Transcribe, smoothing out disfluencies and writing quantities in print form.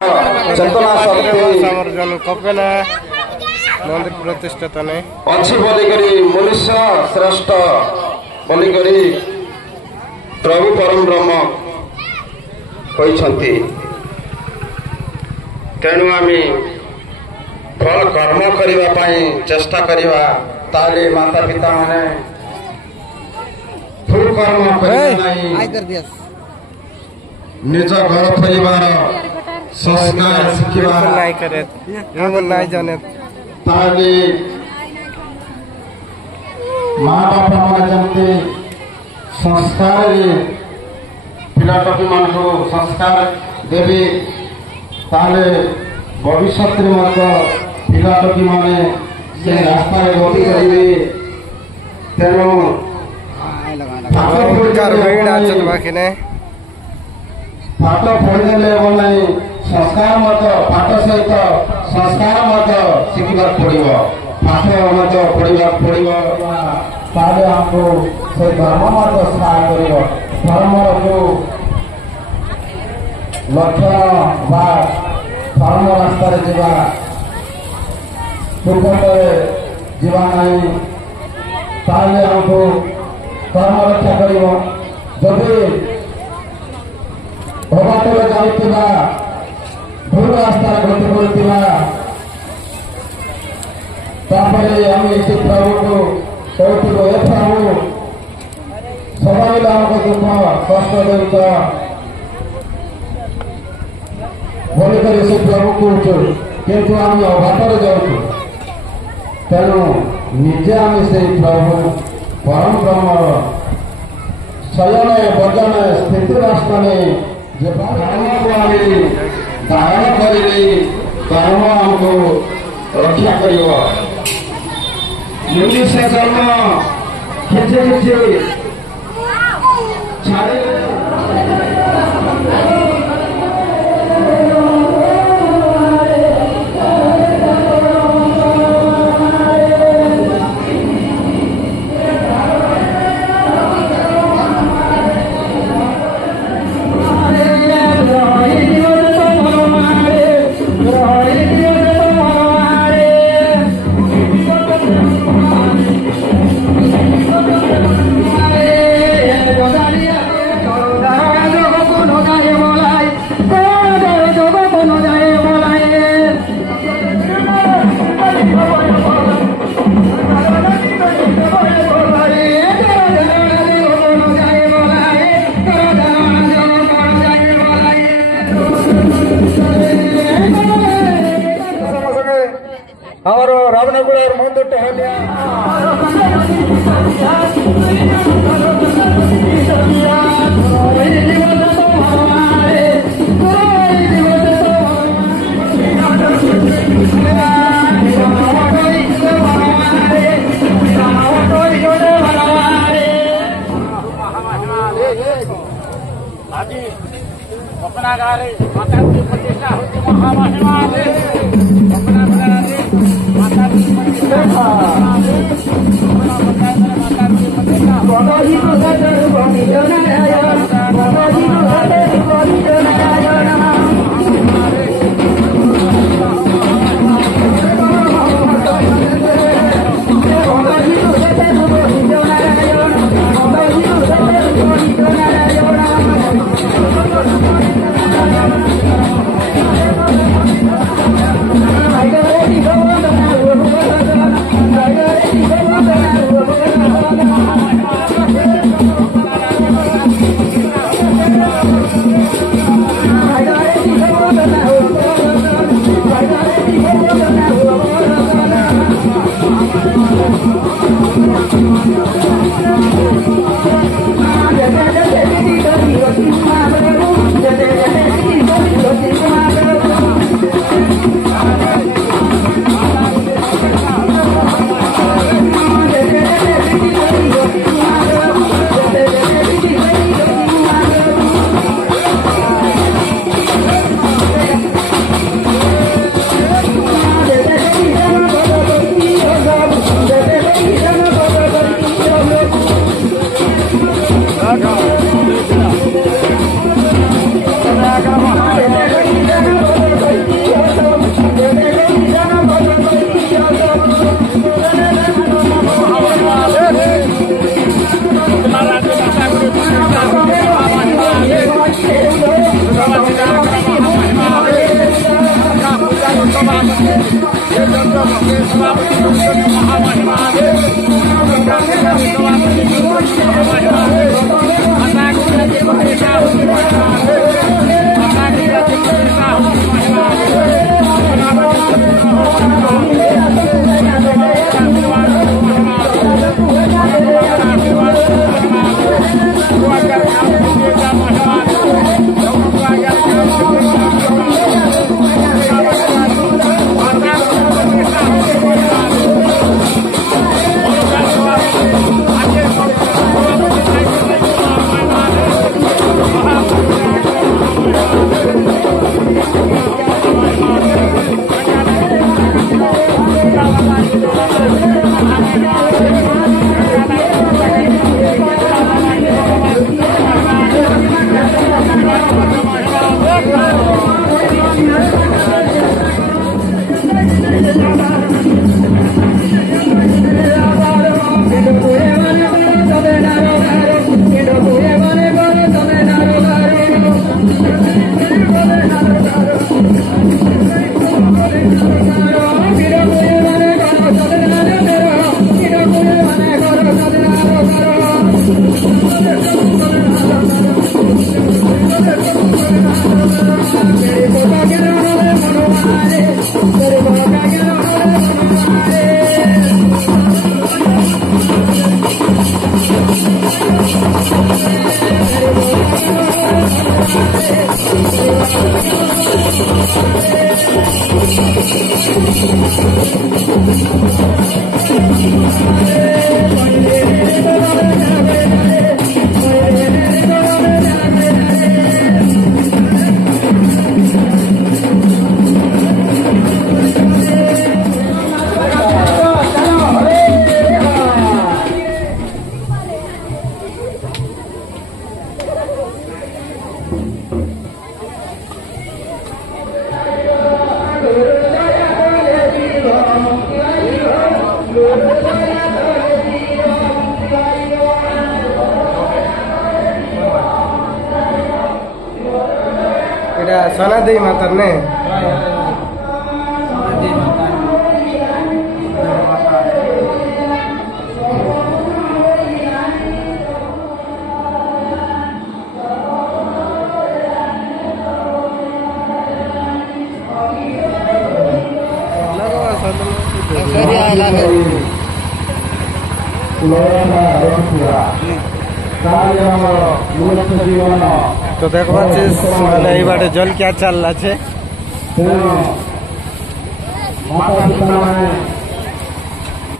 चेतना शक्ति कपेला मंदिर प्रतिष्ठा ने अच्छी बोलिकरी मनुष्य श्रेष्ठ बोलिकरी प्रभु परम ब्रह्म कहते तेणु आम भल कर्म करने चेष्टा करवा ताले माता पिता माने भूल कर्म निज घर परिवार संस्कार नहीं जाने ताले माँ बाप मैंने जमते संस्कार पिलाटक मान संस्कार देवे ताले भविष्य पिलाटक माने से रास्ता गति करेंगे तेणु पाठ पढ़ने नहीं संस्कार मत पाठ सहित संस्कार मत शिखा पड़ो पाठ मत पढ़ा पड़ो ताले आपको से धर्म मत सहाय कर धर्मर जो लक्षण बा धर्म रास्ता जावा दुपटे जीवा नहीं ताले हमको धर्म रक्षा कर जदि भगवान जाऊा भूल रास्ता गति करते प्रभु को कहते ए प्रभु सबाई दुख कष्ट देता बोलिक से प्रभु कहूँ किंतु आम अभाव जाऊँ तेणु निजे आम से प्रभु परम ब्रह्म शयन वजन स्थिति रास्ता धारण कर कर्म हमको रक्षा कर मनुष्य जन्म खिचे छाड़े हमारो रावणगुड़ मंदुट्टे अपना गारे माता की प्रतिष्ठा होती महामहिमा Thank you. এটা সনাদেই মাতার নে तो देख पाচ্ছিস মানে এই বাটে জল क्या चल रहा है माता पिता